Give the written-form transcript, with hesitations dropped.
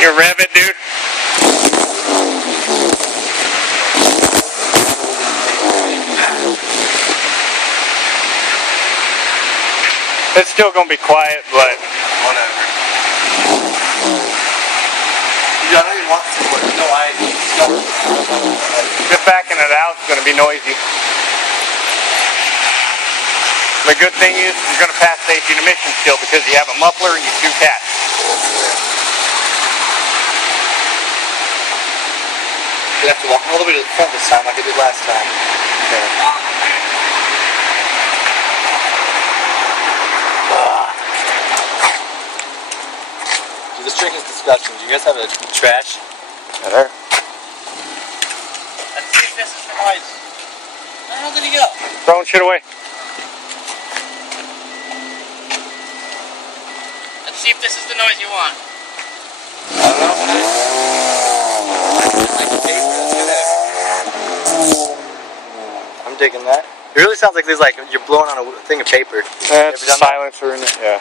You rev it, dude. It's still gonna be quiet, but whatever. I don't even want to. No, just backing it out is gonna be noisy. The good thing is you're gonna pass safety and emissions still because you have a muffler and you have 2 cats. You have to walk all the way to the front this time like I did last time. Okay. Dude, this drink is disgusting. Do you guys have a trash? There. Let's see if this is for mice. Where the hell did he go? Throwing shit away. Let's see if this is the noise you want. I don't know. I'm digging that. It really sounds like there's like you're blowing on a thing of paper. It's a silencer in it, yeah.